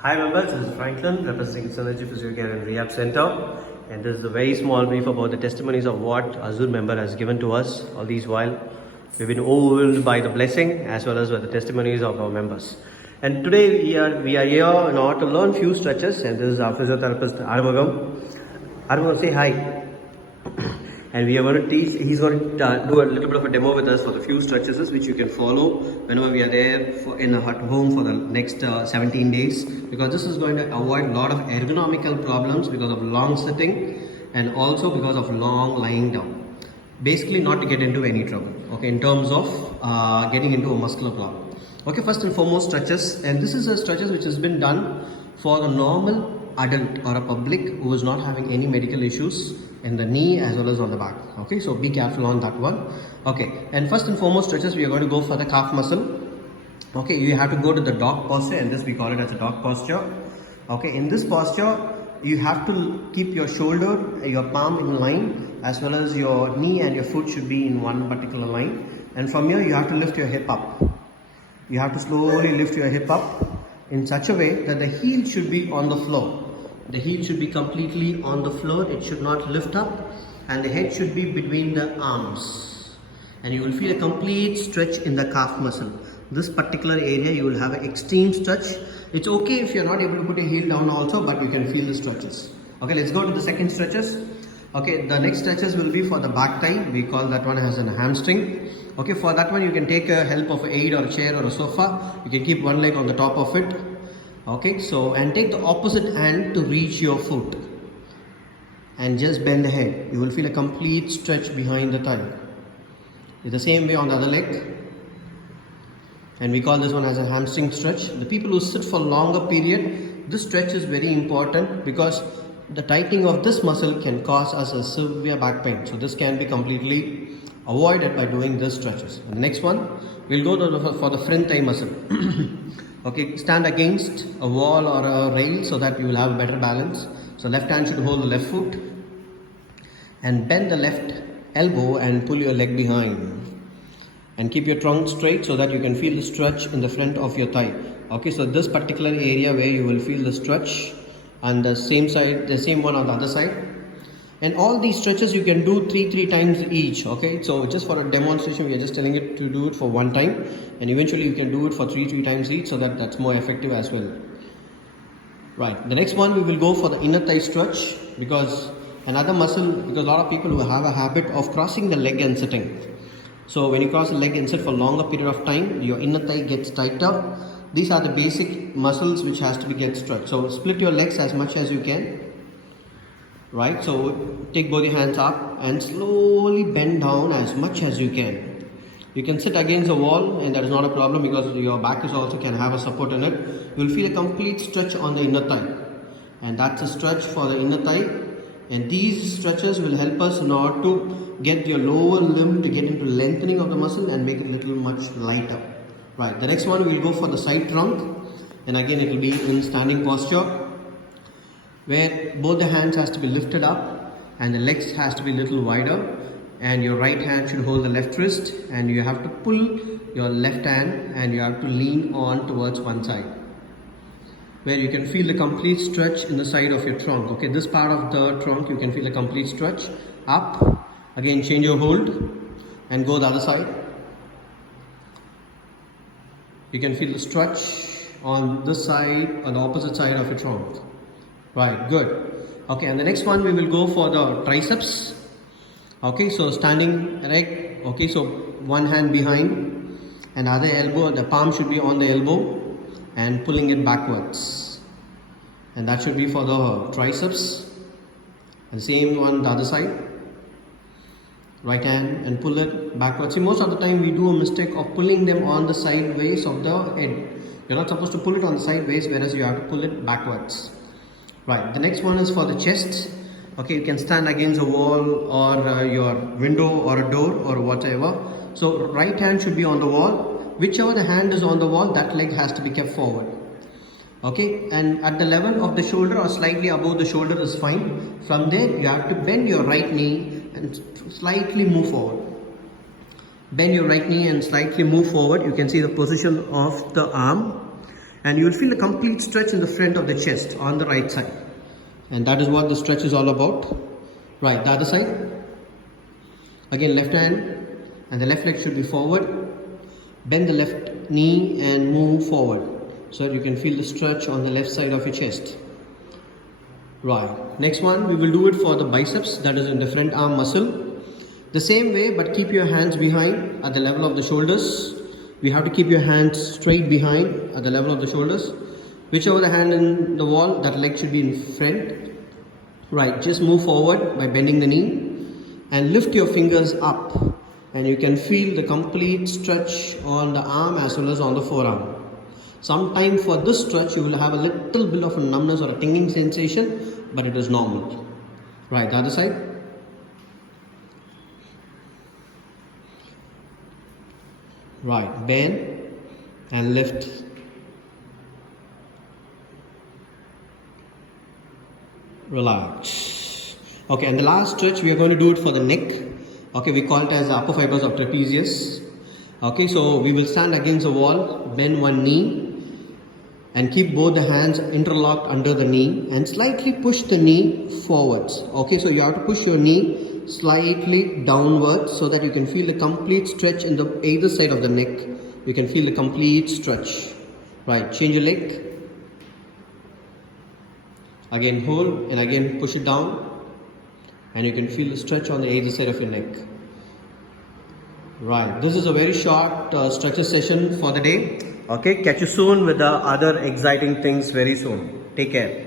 Hi members, this is Franklin representing Synergy Physiocare and Rehab Center, and this is a very small brief about the testimonies of what Azur member has given to us all these while. We've been overwhelmed by the blessing as well as by the testimonies of our members. And today we are here in order to learn few stretches, and this is our physiotherapist Armagam. Armagam, say hi. And we are going to teach, he's going to do a little bit of a demo with us for the few stretches which you can follow whenever we are there in a home for the next 17 days, because this is going to avoid a lot of ergonomical problems because of long sitting and also because of long lying down. Basically not to get into any trouble, okay, in terms of getting into a muscular problem. Okay, first and foremost stretches, and this is a stretches which has been done for the normal adult or a public who is not having any medical issues in the knee as well as on the back. Okay, so be careful on that one. Okay, and first and foremost stretches, we are going to go for the calf muscle. Okay, you have to go to the dog posture, and this we call it as a dog posture. Okay, in this posture you have to keep your shoulder, your palm in line, as well as your knee and your foot should be in one particular line, and from here you have to lift your hip up. You have to slowly lift your hip up in such a way that the heel should be on the floor. The heel should be completely on the floor, it should not lift up, and the head should be between the arms. And you will feel a complete stretch in the calf muscle. This particular area you will have an extreme stretch. It's okay if you're not able to put your heel down also, but you can feel the stretches. Okay, let's go to the second stretches. Okay, the next stretches will be for the back thigh. We call that one as a hamstring. Okay, for that one you can take a help of an aid or a chair or a sofa. You can keep one leg on the top of it. Okay, so and take the opposite hand to reach your foot and just bend the head. You will feel a complete stretch behind the thigh. It's the same way on the other leg, and we call this one as a hamstring stretch. The people who sit for longer period, this stretch is very important because the tightening of this muscle can cause us a severe back pain. So this can be completely avoided by doing these stretches. And the next one, we'll go for the front thigh muscle. Okay, stand against a wall or a rail so that you will have a better balance. So left hand should hold the left foot and bend the left elbow and pull your leg behind. And keep your trunk straight so that you can feel the stretch in the front of your thigh. Okay, so this particular area where you will feel the stretch on the same side, the same one on the other side. And all these stretches you can do three times each. Okay, so just for a demonstration we are just telling it to do it for one time, and eventually you can do it for three times each, so that that's more effective as well. Right, the next one we will go for the inner thigh stretch, because another muscle, because a lot of people who have a habit of crossing the leg and sitting. So when you cross the leg and sit for a longer period of time, your inner thigh gets tighter. These are the basic muscles which has to be get stretched. So split your legs as much as you can. Right, so take both your hands up and slowly bend down as much as you can. You can sit against the wall, and that is not a problem because your back is also can have a support in it. You will feel a complete stretch on the inner thigh, and that's a stretch for the inner thigh. And these stretches will help us in order to get your lower limb to get into lengthening of the muscle and make it a little much lighter. Right, the next one we will go for the side trunk, and again it will be in standing posture, where both the hands has to be lifted up and the legs has to be a little wider, and your right hand should hold the left wrist, and you have to pull your left hand and you have to lean on towards one side, where you can feel the complete stretch in the side of your trunk. Okay, this part of the trunk you can feel a complete stretch up. Again change your hold and go the other side. You can feel the stretch on this side, on the opposite side of your trunk. Right, good. Okay, and the next one we will go for the triceps. Okay, so standing erect. Okay, so one hand behind and other elbow, the palm should be on the elbow and pulling it backwards. And that should be for the triceps. And same one the other side. Right hand and pull it backwards. See, most of the time we do a mistake of pulling them on the sideways of the head. You're not supposed to pull it on the sideways, whereas you have to pull it backwards. Right, the next one is for the chest. Okay, you can stand against a wall or your window or a door or whatever. So right hand should be on the wall. Whichever the hand is on the wall, that leg has to be kept forward. Okay, and at the level of the shoulder or slightly above the shoulder is fine. From there you have to bend your right knee and slightly move forward. Bend your right knee and slightly move forward. You can see the position of the arm. and you will feel a complete stretch in the front of the chest on the right side. And that is what the stretch is all about. Right, the other side. Again, left hand and the left leg should be forward. Bend the left knee and move forward so that you can feel the stretch on the left side of your chest. Right, next one we will do it for the biceps, that is in the front arm muscle. The same way, but keep your hands behind at the level of the shoulders. We have to keep your hands straight behind at the level of the shoulders. Whichever the hand in the wall, that leg should be in front. Right, just move forward by bending the knee and lift your fingers up, and you can feel the complete stretch on the arm as well as on the forearm. Sometime for this stretch you will have a little bit of a numbness or a tingling sensation, but it is normal. Right, the other side. Right, bend and lift. Relax. Okay, and the last stretch we are going to do it for the neck. Okay, we call it as the upper fibers of trapezius. Okay, so we will stand against the wall, bend one knee and keep both the hands interlocked under the knee and slightly push the knee forwards. Okay, so you have to push your knee slightly downwards so that you can feel the complete stretch in the either side of the neck. You can feel the complete stretch. Right, change your leg. Again hold and again push it down, and you can feel the stretch on the either side of your neck. Right, this is a very short stretcher session for the day. Okay, catch you soon with the other exciting things very soon. Take care.